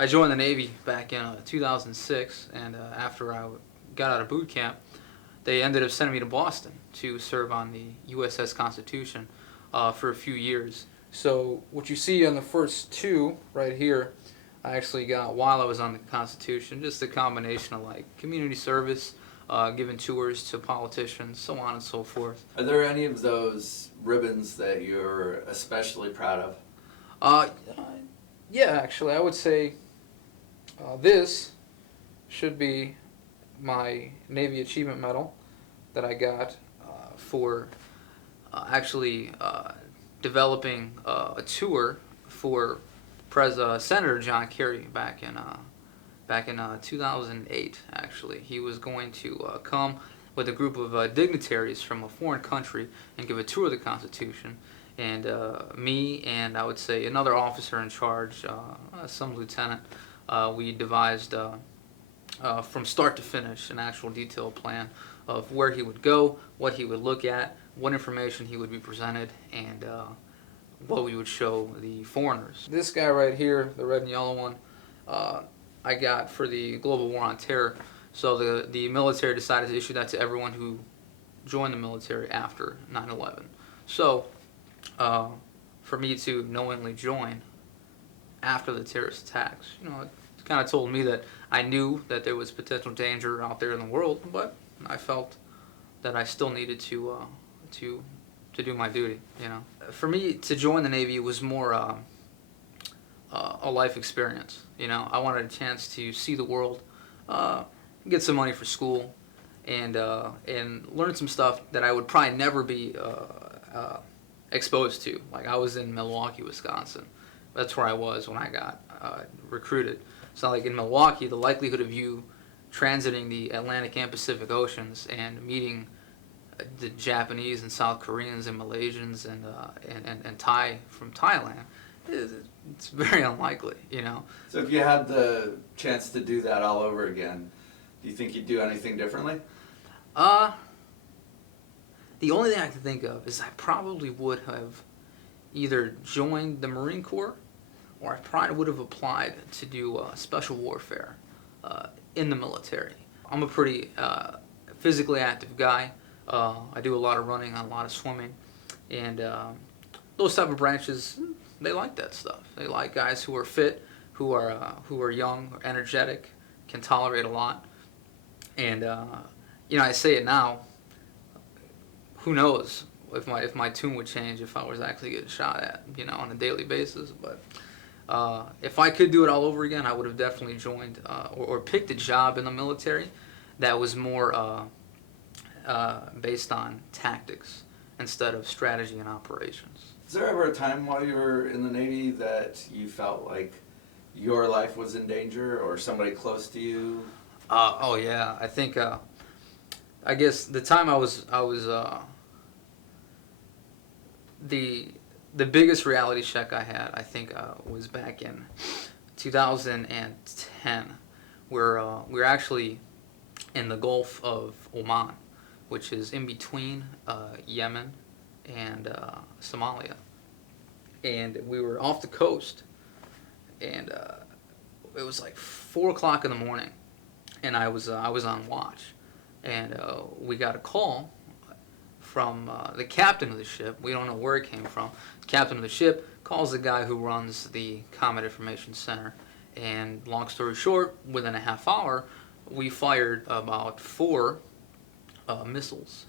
I joined the Navy back in 2006, and after I got out of boot camp, they ended up sending me to Boston to serve on the USS Constitution for a few years. So what you see on the first two right here, I actually got while I was on the Constitution, just a combination of like community service, giving tours to politicians, so on and so forth. Are there any of those ribbons that you're especially proud of? Yeah, actually, I would say this should be my Navy Achievement Medal that I got for actually developing a tour for Senator John Kerry back in 2008. Actually, he was going to come with a group of dignitaries from a foreign country and give a tour of the Constitution. And me and I would say another officer in charge, some lieutenant, we devised from start to finish an actual detailed plan of where he would go, what he would look at, what information he would be presented, and what we would show the foreigners. This guy right here, the red and yellow one, I got for the global war on terror. So the military decided to issue that to everyone who joined the military after 9/11. So for me to knowingly join after the terrorist attacks, it kind of told me that I knew that there was potential danger out there in the world, but I felt that I still needed to do my duty. For me to join the Navy was more a life experience. I wanted a chance to see the world, get some money for school, and learn some stuff that I would probably never be exposed to. Like, I was in Milwaukee, Wisconsin. That's where I was when I got recruited. So like in Milwaukee, the likelihood of you transiting the Atlantic and Pacific Oceans and meeting the Japanese and South Koreans and Malaysians and Thai from Thailand, it's very unlikely. So if you had the chance to do that all over again, do you think you'd do anything differently? The only thing I can think of is I probably would have either joined the Marine Corps, or I probably would have applied to do special warfare in the military. I'm a pretty physically active guy. I do a lot of running, a lot of swimming, and those type of branches, they like that stuff. They like guys who are fit, who are young, energetic, can tolerate a lot. And I say it now. Who knows if my tune would change if I was actually getting shot at, on a daily basis. But if I could do it all over again, I would have definitely joined or picked a job in the military that was more based on tactics instead of strategy and operations. Is there ever a time while you were in the Navy that you felt like your life was in danger, or somebody close to you? Oh yeah, I think I guess the time I was the biggest reality check I had, I think, was back in 2010, where we were actually in the Gulf of Oman, which is in between Yemen and Somalia. And we were off the coast, and it was like 4 o'clock in the morning, and I was on watch, and we got a call from the captain of the ship. We don't know where it came from. The captain of the ship calls the guy who runs the Combat Information Center, and long story short, within a half hour, we fired about 4 missiles